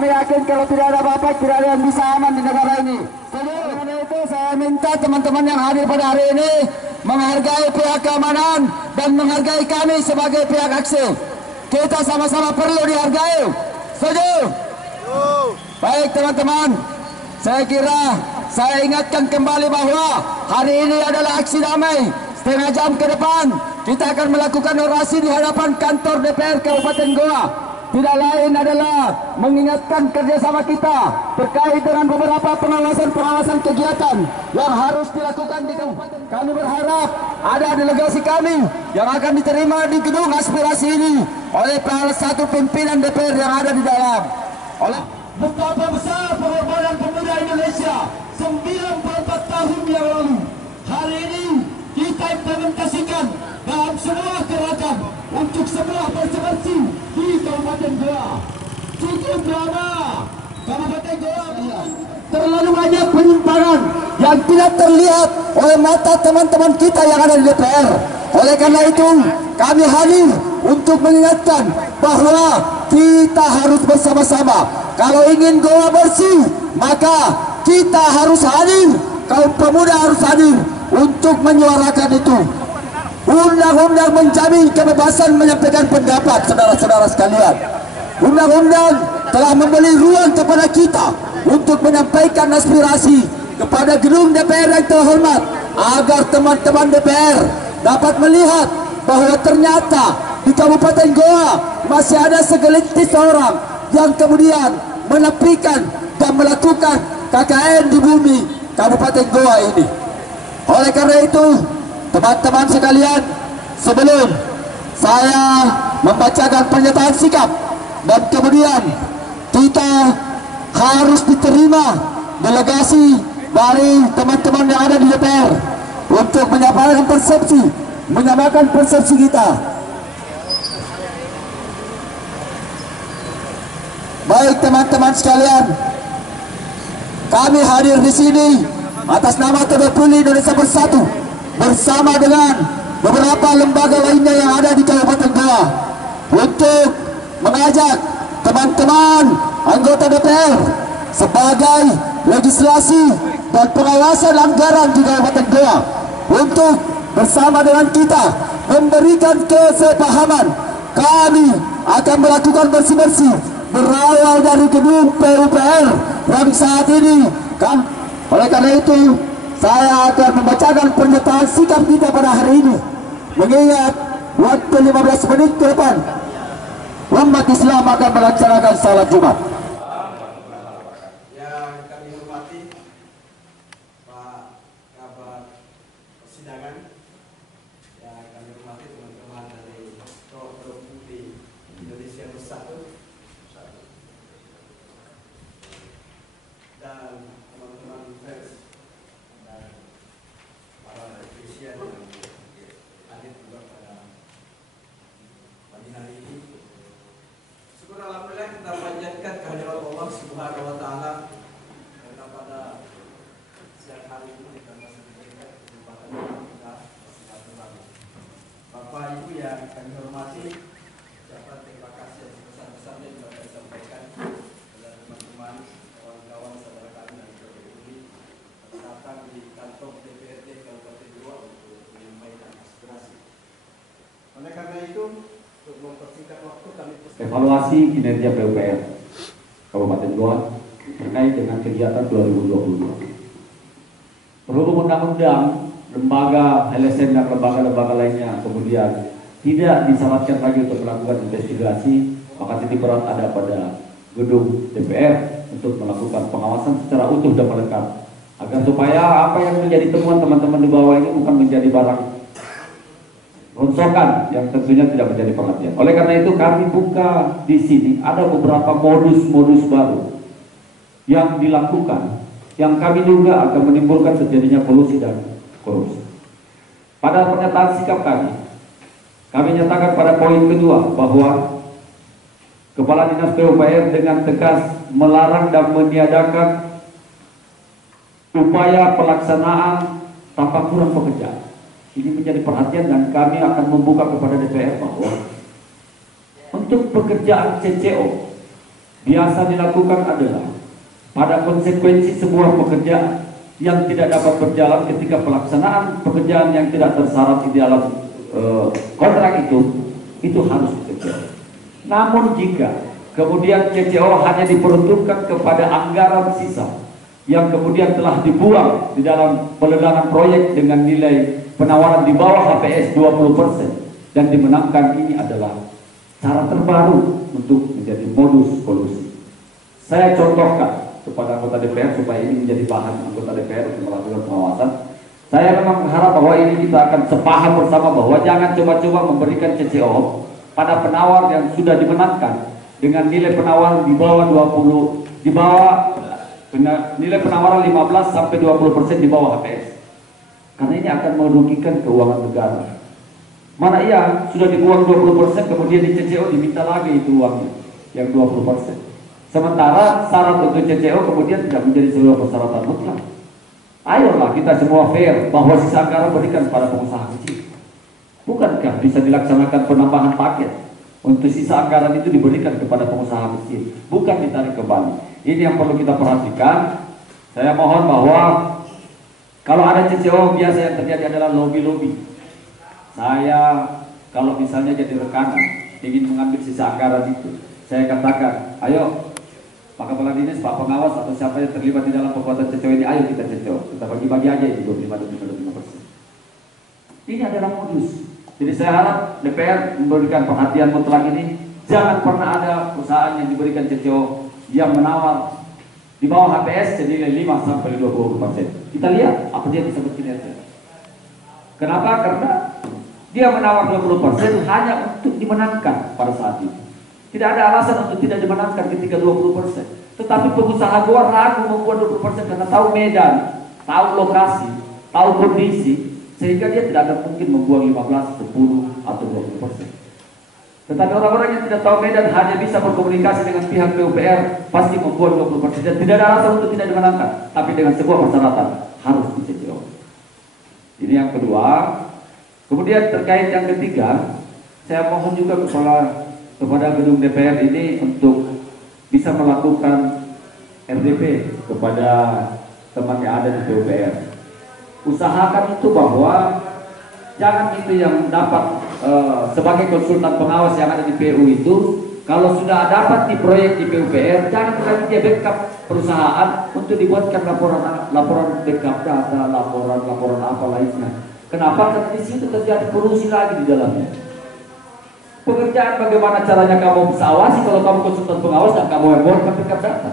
Kami yakin kalau tidak ada Bapak, tidak ada yang bisa aman di negara ini. Karena itu saya minta teman-teman yang hadir pada hari ini menghargai pihak keamanan dan menghargai kami sebagai pihak aksi. Kita sama-sama perlu dihargai. Setuju? Baik teman-teman, saya kira saya ingatkan kembali bahwa hari ini adalah aksi damai. Setengah jam ke depan kita akan melakukan orasi di hadapan kantor DPR Kabupaten Goa. Tidak lain adalah mengingatkan kerjasama kita terkait dengan beberapa pengawasan kegiatan yang harus dilakukan di kabupaten. Kami berharap ada delegasi kami yang akan diterima di gedung aspirasi ini oleh salah satu pimpinan DPR yang ada di dalam. Oleh betapa besar pengorbanan pemuda Indonesia 94 tahun yang lalu. Hari ini kita implementasikan dalam semua gerakan untuk semua bersih-bersih di Kabupaten Goa. Cukup lama Kabupaten Goa terlalu banyak penyimpangan yang tidak terlihat oleh mata teman-teman kita yang ada di DPR. Oleh karena itu kami hadir untuk mengingatkan bahwa kita harus bersama-sama. Kalau ingin Goa bersih, maka kita harus hadir. Kaum pemuda harus hadir untuk menyuarakan itu. Undang-undang menjamin kebebasan menyampaikan pendapat, saudara-saudara sekalian. Undang-undang telah memberi ruang kepada kita untuk menyampaikan aspirasi kepada gedung DPR yang terhormat, agar teman-teman DPR dapat melihat bahwa ternyata di Kabupaten Goa masih ada segelintir orang yang kemudian menepikan dan melakukan KKN di bumi Kabupaten Goa ini. Oleh karena itu, teman-teman sekalian, sebelum saya membacakan pernyataan sikap dan kemudian kita harus diterima delegasi dari teman-teman yang ada di DPR untuk menyamakan persepsi kita. Baik teman-teman sekalian, kami hadir di sini atas nama TVPULI Indonesia Bersatu bersama dengan beberapa lembaga lainnya yang ada di Kabupaten Goa untuk mengajak teman-teman anggota DPR sebagai legislasi dan pengawasan anggaran di Kabupaten Goa untuk bersama dengan kita memberikan kesepahaman. Kami akan melakukan bersih-bersih berawal dari gedung PUPR yang saat ini kan. Oleh karena itu saya akan membacakan pernyataan sikap kita pada hari ini, mengingat waktu 15 menit ke depan umat Islam akan melaksanakan salat Jumat. Yang kami hormati Pak Kabar Persidangan, yang kami hormati teman-teman dari TVPULI Indonesia Bersatu, dan teman-teman pers dan para aktivis yang hadir juga pada pagi hari ini. Syukur alhamdulillah kita panjatkan kehadiran Allah Subhanahu wa taala karena pada siang hari ini kita masih diberikan kesempatan kita bersilaturahmi. Bapak Ibu yang kami hormati, ucapan terima kasih yang sebesar-besarnya juga kami sampaikan kepada teman-teman, kawan-kawan saudara kami dari TVPULI yang datang di kantor DPRD Kabupaten Goa untuk menyampaikan aspirasi. Oleh karena itu, untuk mempersingkat waktu kami evaluasi kinerja PUPR Kabupaten Goa terkait dengan kegiatan 2022. Berhubung undang-undang lembaga LSM dan lembaga-lembaga lainnya kemudian tidak disyaratkan lagi untuk melakukan investigasi, maka titik berat ada pada gedung DPR untuk melakukan pengawasan secara utuh dan melengkap, agar supaya apa yang menjadi temuan teman-teman di bawah ini bukan menjadi barang ronsokan yang tentunya tidak menjadi perhatian. Oleh karena itu kami buka di sini ada beberapa modus-modus baru yang dilakukan, yang kami duga akan menimbulkan terjadinya kolusi dan korupsi. Pada pernyataan sikap kami nyatakan pada poin kedua bahwa Kepala Dinas PUPR dengan tegas melarang dan meniadakan upaya pelaksanaan tanpa kurang pekerjaan. Ini menjadi perhatian dan kami akan membuka kepada DPR bahwa untuk pekerjaan CCO biasa dilakukan adalah pada konsekuensi sebuah pekerjaan yang tidak dapat berjalan ketika pelaksanaan pekerjaan yang tidak tersyarat di dalam kontrak itu harus dikerjakan. Namun jika kemudian CCO hanya diperuntukkan kepada anggaran sisa yang kemudian telah dibuang di dalam pelelangan proyek dengan nilai penawaran di bawah HPS 20% dan dimenangkan, ini adalah cara terbaru untuk menjadi modus kolusi. Saya contohkan kepada anggota DPR supaya ini menjadi bahan anggota DPR untuk melakukan pengawasan. Saya memang berharap bahwa ini kita akan sepaham bersama bahwa jangan coba-coba memberikan CCO pada penawar yang sudah dimenangkan dengan nilai penawaran di bawah 20, di bawah nilai penawaran 15 sampai 20% di bawah HPS. Karena ini akan merugikan keuangan negara. Mana iya sudah dibuang 20% kemudian di CCO diminta lagi itu uangnya yang 20%. Sementara syarat untuk CCO kemudian tidak menjadi sebuah persyaratan mutlak. Ayolah kita semua fair bahwa sisa anggaran berikan pada pengusaha kecil. Bukankah bisa dilaksanakan penambahan paket untuk sisa anggaran itu diberikan kepada pengusaha kecil, bukan ditarik kembali. Ini yang perlu kita perhatikan. Saya mohon bahwa kalau ada CCO biasa yang terjadi adalah lobby-lobby. Saya kalau misalnya jadi rekanan ingin mengambil sisa anggaran itu, saya katakan, ayo Pak Kepala Dinas, Pak Pengawas atau siapa yang terlibat di dalam pembuatan CCO ini, ayo kita CCO, kita bagi-bagi aja itu 25%. Ini adalah modus. Jadi saya harap DPR memberikan perhatian mutlak ini. Jangan pernah ada perusahaan yang diberikan CCO yang menawar di bawah HPS senilai 5 sampai 20%. Kita lihat apa dia bisa berkinerja. Kenapa? Karena dia menawar 20% hanya untuk dimenangkan pada saat itu. Tidak ada alasan untuk tidak dimenangkan ketika 20%. Tetapi pengusaha luar ragu membuat 20% karena tahu medan, tahu lokasi, tahu kondisi, sehingga dia tidak akan mungkin membuang 15, 10, atau 20%. Tetapi orang-orang yang tidak tahu medan hanya bisa berkomunikasi dengan pihak PUPR, pasti membuat 20%. Dan tidak ada alasan untuk tidak dimenangkan. Tapi dengan sebuah persyaratan harus di-CCO. Ini yang kedua. Kemudian terkait yang ketiga, saya mohon juga kepada gedung DPR ini untuk bisa melakukan RDP kepada teman yang ada di PUPR. Usahakan itu bahwa jangan itu yang dapat sebagai konsultan pengawas yang ada di PU itu, kalau sudah dapat di proyek di PUPR, jangan berarti dia backup perusahaan untuk dibuatkan laporan backup data, laporan apa lainnya. Kenapa? Karena di situ terjadi kolusi lagi di dalamnya. Pekerjaan bagaimana caranya kamu bisa awasi kalau kamu konsultan pengawas dan kamu yang buat backup data.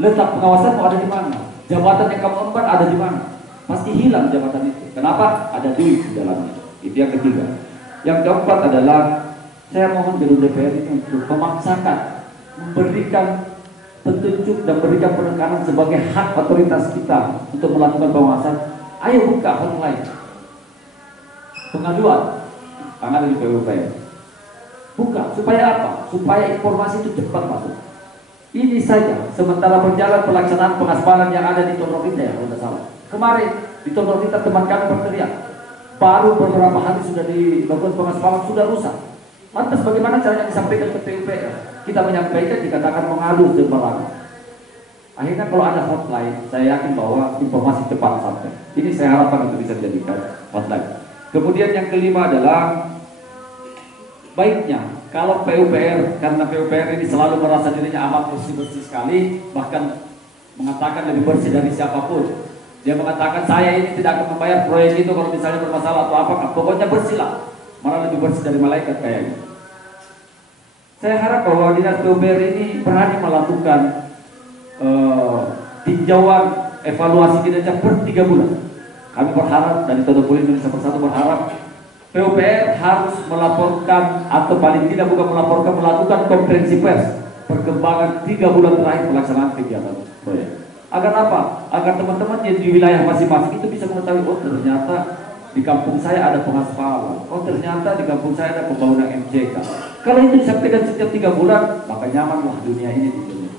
Letak pengawasanmu ada di mana? Jabatan yang kamu emban ada di mana? Pasti hilang jabatan itu. Kenapa? Ada duit di dalamnya. Itu yang ketiga. Yang keempat adalah saya mohon gedung DPR ini untuk memaksakan, memberikan petunjuk dan memberikan penekanan sebagai hak otoritas kita untuk melakukan pengawasan. Ayo buka hotline pengaduan yang ada di PUPR. Buka, supaya apa? Supaya informasi itu cepat masuk. Ini saja, sementara berjalan pelaksanaan pengaspalan yang ada di Tondok Indah, kalau tidak salah. Kemarin di Tondok Indah teman kami berteriak, baru beberapa hari sudah dilakukan pengaspalan, sudah rusak. Lantas bagaimana caranya disampaikan ke PUPR? Kita menyampaikan, dikatakan mengalur sembarangan. Akhirnya kalau ada hotline, saya yakin bahwa informasi cepat sampai. Ini saya harapkan untuk bisa dijadikan hotline. Kemudian yang kelima adalah baiknya kalau PUPR, karena PUPR ini selalu merasa dirinya amat bersih-bersih sekali, bahkan mengatakan lebih bersih dari siapapun. Dia mengatakan saya ini tidak akan membayar proyek itu kalau misalnya bermasalah atau apa, pokoknya bersih lah, malah lebih bersih dari malaikat kayaknya. Saya harap bahwa dinas PUPR ini berani melakukan tinjauan evaluasi kinerja per 3 bulan. Kami berharap dari Tondok Indonesia Bersatu berharap PUPR harus melaporkan atau paling tidak bukan melaporkan, melakukan konferensi pers perkembangan 3 bulan terakhir pelaksanaan kegiatan proyek. Agar apa? Agar teman-teman yang di wilayah masing-masing itu bisa mengetahui, oh ternyata di kampung saya ada pengaspalan, oh ternyata di kampung saya ada pembangunan MCK. Kalau itu disampaikan setiap 3 bulan, maka nyamanlah dunia ini di dunia.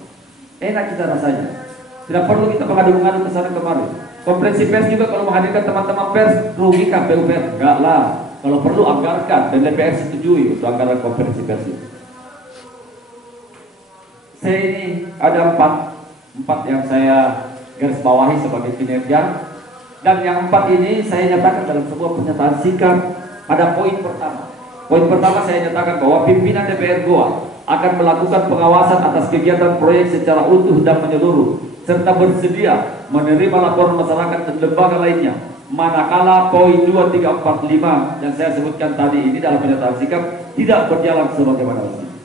Enak kita rasanya. Tidak perlu kita mengadu-ngadu ke sana kemari. Konferensi pers juga kalau menghadirkan teman-teman pers, rugikan PUPR? Enggak lah. Kalau perlu anggarkan dan DPR setujui untuk anggaran konferensi pers itu. saya ini ada empat yang saya garis bawahi sebagai kinerja, dan yang 4 ini saya nyatakan dalam sebuah pernyataan sikap. Ada poin pertama. Poin pertama saya nyatakan bahwa pimpinan DPR Goa akan melakukan pengawasan atas kegiatan proyek secara utuh dan menyeluruh, serta bersedia menerima laporan masyarakat dan lembaga lainnya manakala poin 2, 3, 4, 5 yang saya sebutkan tadi ini dalam pernyataan sikap tidak berjalan sebagaimana mestinya.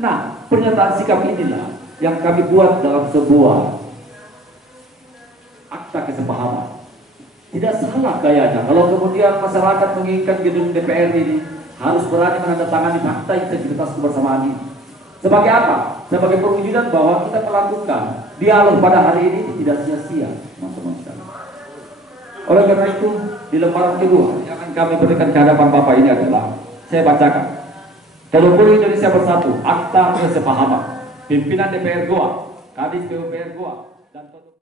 Nah, pernyataan sikap inilah yang kami buat dalam sebuah akta kesepahaman. Tidak salah gayanya kalau kemudian masyarakat menginginkan gedung DPR ini harus berani menandatangani fakta integritas kebersamaan ini. Sebagai apa? Sebagai perwujudan bahwa kita melakukan dialog pada hari ini tidak sia-sia, teman-teman sekalian. Oleh karena itu, di lembaran kedua yang akan kami berikan ke hadapan Bapak ini adalah, saya bacakan. Seluruh Indonesia Bersatu, Akta Kesepahaman, Pimpinan DPR Goa, Kadis PUPR Goa, dan